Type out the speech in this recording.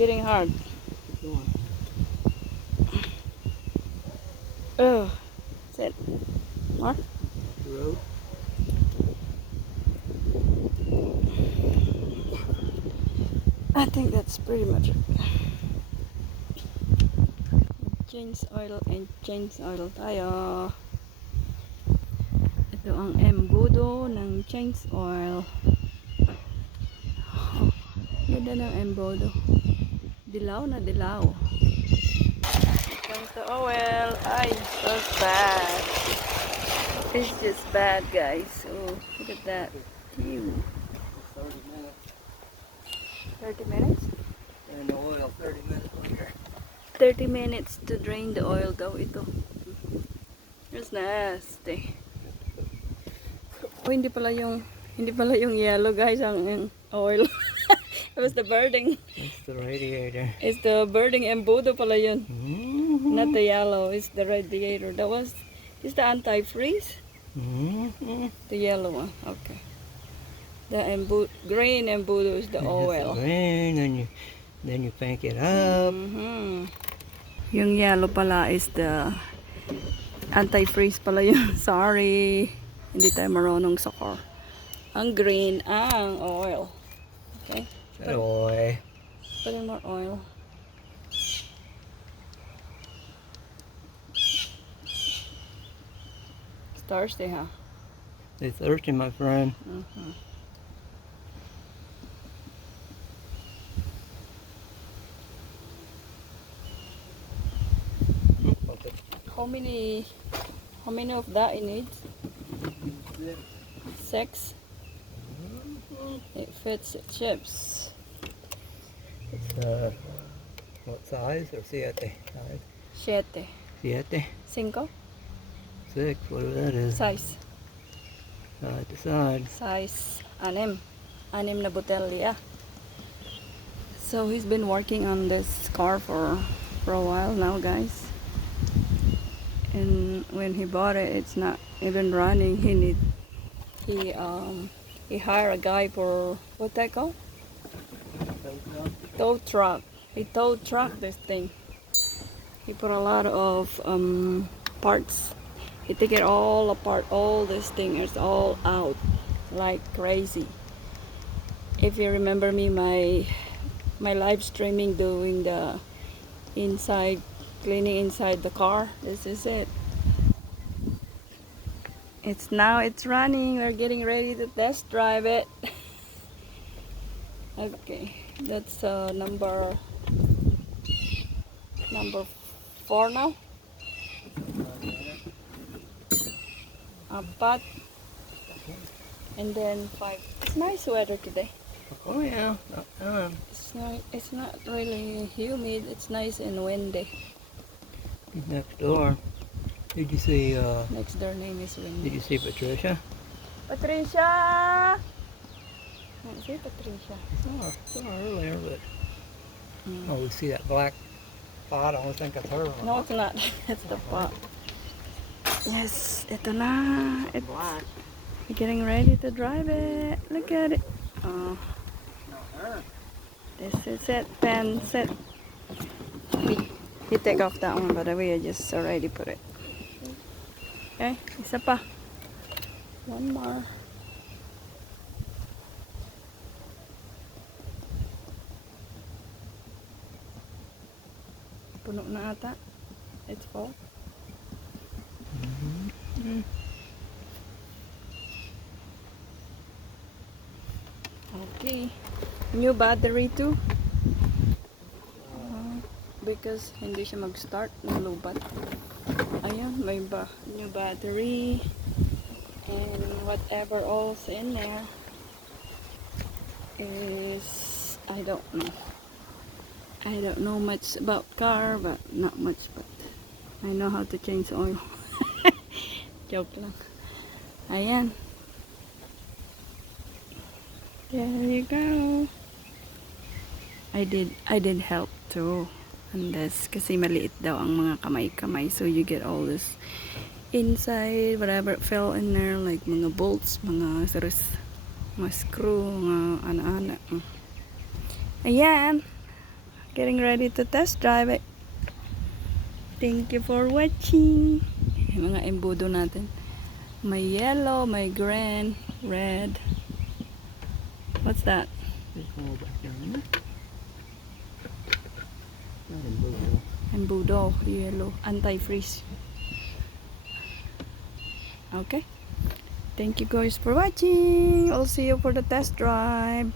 getting hard. Go on. Oh, that's it. More? The road. I think that's pretty much it. Change oil and change oil tayo. Ito ang embudo ng change oil. Oh, ganda ng embudo. Dilaw na dilaw. Comes the oil. Ay, so bad. It's just bad, guys. Oh, look at that. Ew. 30 minutes. 30 minutes? And the oil 30 minutes later. 30 minutes to drain the oil daw ito. It's nasty. Oh, hindi pala yung yellow, guys, ang oil. It was the birding. It's the radiator. It's the birding embudo pala yun. Mm-hmm. Not the yellow, it's the radiator. Is the antifreeze? Mm-hmm. The yellow one, okay. The green embudo is the oil. Green, then you crank it up. Yung yellow pala is the antifreeze pala yun. Sorry. Hindi tayo marunong sa car. Ang green, ang oil. Okay? Oil. Put in more oil. It's thirsty, huh? It's thirsty, my friend. Okay. How many of that it needs? 6. It fits the chips. It's what size or siete? Size? 7. Siete? 5. 6, whatever that is. Size. Side to side. Size 6. 6 na botelya. So he's been working on this car for a while now, guys. And when he bought it, it's not even running. He hired a guy for what that called? Tow truck. He tow truck this thing. He put a lot of parts. He take it all apart. All this thing is all out like crazy. If you remember me, my live streaming doing the cleaning inside the car. This is it. It's running. We're getting ready to test drive it. Okay, that's number 4 now. 4. And then 5. It's nice weather today. Oh yeah. It's not really humid. It's nice and windy. He's next door. Did you see Next door name is windy. did you see Patricia? Patricia! I see Patricia. Saw her earlier, but oh, we see that black spot. I don't think it's her. No, it's not. It's the pot. Yes, ito na. It's Black. getting ready to drive it. Look at it. Oh, Not her. this is it. Pen set. You take off that one, but we just already put it. Okay, isa pa. One more. Puno na ata. It's full. Okay. New battery too. Because hindi siya mag-start, nalubat. Ayun, may new battery and whatever else in there is I don't know much about car, but not much, but I know how to change oil. Joke lang. Ayan. There you go. I did help too. And this, kasi maliit daw ang mga kamay-kamay. So you get all this inside, whatever fell in there, like mga bolts, mga screw, mga ana-ana. Ayan. getting ready to test drive it. Thank you for watching. Yung mga embudo natin. May yellow, may green, red. What's that? Just go back down. Not in blue. Embudo, yellow, anti-freeze. Okay. Thank you guys for watching. I'll see you for the test drive.